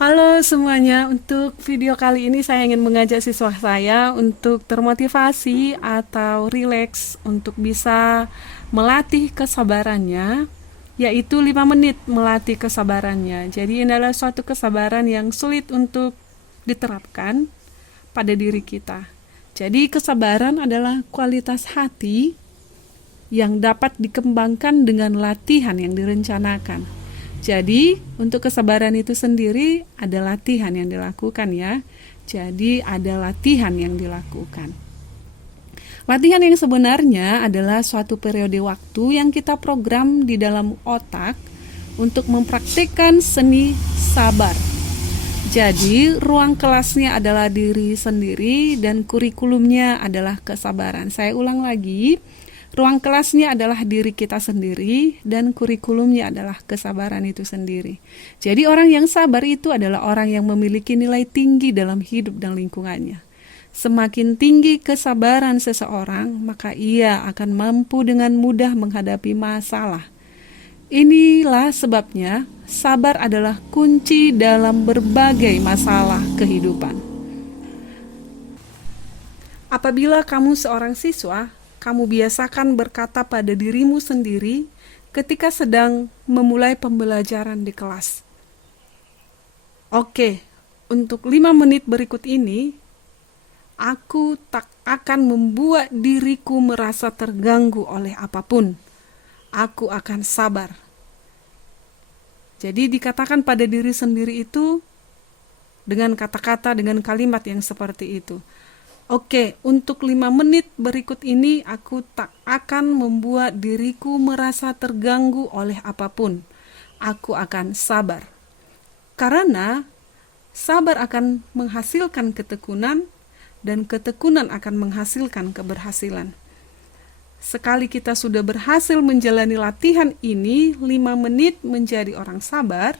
Halo semuanya, untuk video kali ini saya ingin mengajak siswa saya untuk termotivasi atau rileks untuk bisa melatih kesabarannya, yaitu 5 menit melatih kesabarannya. Jadi ini adalah suatu kesabaran yang sulit untuk diterapkan pada diri kita. Jadi kesabaran adalah kualitas hati yang dapat dikembangkan dengan latihan yang direncanakan. Jadi, untuk kesabaran itu sendiri ada latihan yang dilakukan ya. Jadi, ada latihan yang dilakukan. Latihan yang sebenarnya adalah suatu periode waktu yang kita program di dalam otak untuk mempraktikkan seni sabar. Jadi, ruang kelasnya adalah diri sendiri dan kurikulumnya adalah kesabaran. Saya ulang lagi, ruang kelasnya adalah diri kita sendiri dan kurikulumnya adalah kesabaran itu sendiri. Jadi orang yang sabar itu adalah orang yang memiliki nilai tinggi dalam hidup dan lingkungannya. Semakin tinggi kesabaran seseorang, maka ia akan mampu dengan mudah menghadapi masalah. Inilah sebabnya sabar adalah kunci dalam berbagai masalah kehidupan. Apabila kamu seorang siswa, kamu biasakan berkata pada dirimu sendiri ketika sedang memulai pembelajaran di kelas. Oke, untuk 5 menit berikut ini, aku tak akan membuat diriku merasa terganggu oleh apapun. Aku akan sabar. Jadi dikatakan pada diri sendiri itu dengan kata-kata, dengan kalimat yang seperti itu. Oke, untuk 5 menit berikut ini aku tak akan membuat diriku merasa terganggu oleh apapun. Aku akan sabar. Karena sabar akan menghasilkan ketekunan dan ketekunan akan menghasilkan keberhasilan. Sekali kita sudah berhasil menjalani latihan ini 5 menit menjadi orang sabar,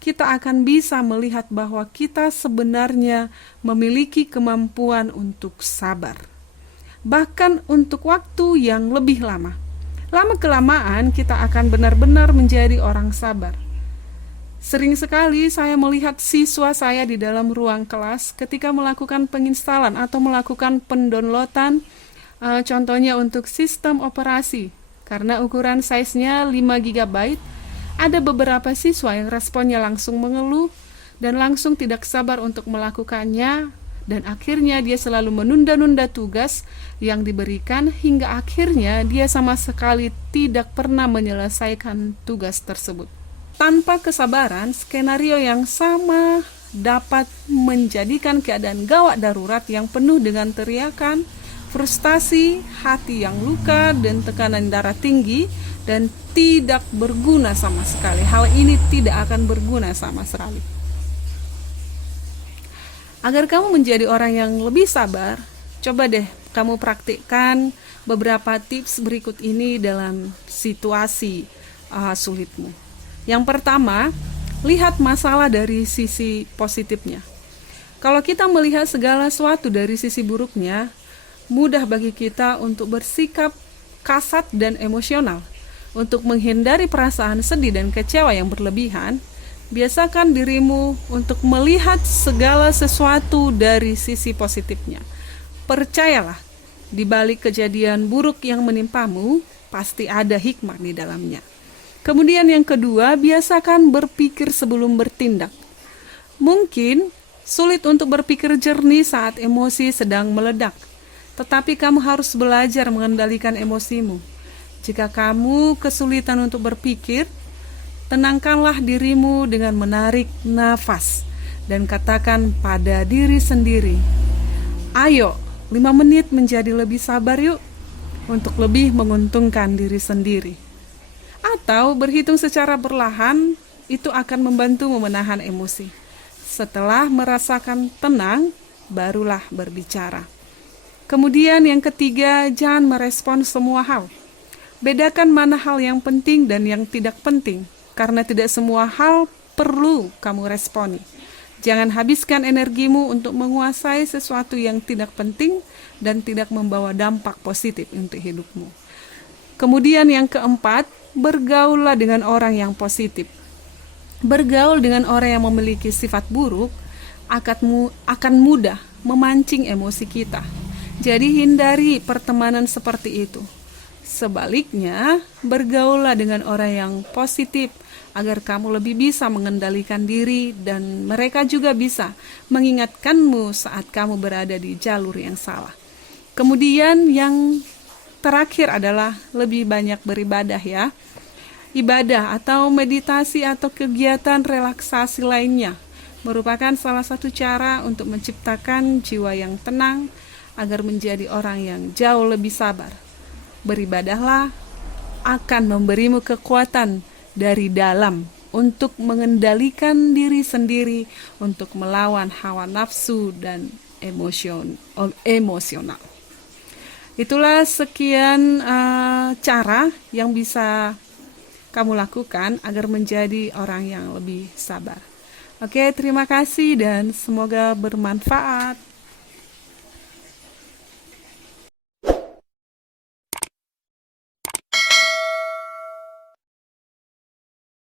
kita akan bisa melihat bahwa kita sebenarnya memiliki kemampuan untuk sabar. Bahkan untuk waktu yang lebih lama. Lama-kelamaan kita akan benar-benar menjadi orang sabar. Sering sekali saya melihat siswa saya di dalam ruang kelas ketika melakukan penginstalan atau melakukan pendownloadan, contohnya untuk sistem operasi. Karena ukuran size-nya 5 GB, ada beberapa siswa yang responnya langsung mengeluh dan langsung tidak sabar untuk melakukannya, dan akhirnya dia selalu menunda-nunda tugas yang diberikan hingga akhirnya dia sama sekali tidak pernah menyelesaikan tugas tersebut. Tanpa kesabaran, skenario yang sama dapat menjadikan keadaan gawat darurat yang penuh dengan teriakan, frustasi, hati yang luka, dan tekanan darah tinggi, dan tidak berguna sama sekali. Hal ini tidak akan berguna sama sekali. Agar kamu menjadi orang yang lebih sabar, coba deh kamu praktikkan beberapa tips berikut ini dalam situasi sulitmu. Yang pertama, lihat masalah dari sisi positifnya. Kalau kita melihat segala sesuatu dari sisi buruknya, mudah bagi kita untuk bersikap kasar dan emosional. Untuk menghindari perasaan sedih dan kecewa yang berlebihan, biasakan dirimu untuk melihat segala sesuatu dari sisi positifnya. Percayalah, di balik kejadian buruk yang menimpamu, pasti ada hikmah di dalamnya. Kemudian yang kedua, biasakan berpikir sebelum bertindak. Mungkin sulit untuk berpikir jernih saat emosi sedang meledak, tetapi kamu harus belajar mengendalikan emosimu. Jika kamu kesulitan untuk berpikir, tenangkanlah dirimu dengan menarik nafas dan katakan pada diri sendiri, ayo 5 menit menjadi lebih sabar yuk, untuk lebih menguntungkan diri sendiri. Atau berhitung secara perlahan, itu akan membantu menahan emosi. Setelah merasakan tenang, barulah berbicara. Kemudian yang ketiga, jangan merespon semua hal. Bedakan mana hal yang penting dan yang tidak penting, karena tidak semua hal perlu kamu responi. Jangan habiskan energimu untuk menguasai sesuatu yang tidak penting dan tidak membawa dampak positif untuk hidupmu. Kemudian yang keempat, bergaullah dengan orang yang positif. Bergaul dengan orang yang memiliki sifat buruk akan mudah memancing emosi kita. Jadi hindari pertemanan seperti itu. Sebaliknya, bergaullah dengan orang yang positif agar kamu lebih bisa mengendalikan diri dan mereka juga bisa mengingatkanmu saat kamu berada di jalur yang salah. Kemudian yang terakhir adalah lebih banyak beribadah ya. Ibadah atau meditasi atau kegiatan relaksasi lainnya merupakan salah satu cara untuk menciptakan jiwa yang tenang agar menjadi orang yang jauh lebih sabar. Beribadahlah akan memberimu kekuatan dari dalam untuk mengendalikan diri sendiri, untuk melawan hawa nafsu dan emosional. Itulah sekian cara yang bisa kamu lakukan agar menjadi orang yang lebih sabar. Oke, terima kasih dan semoga bermanfaat.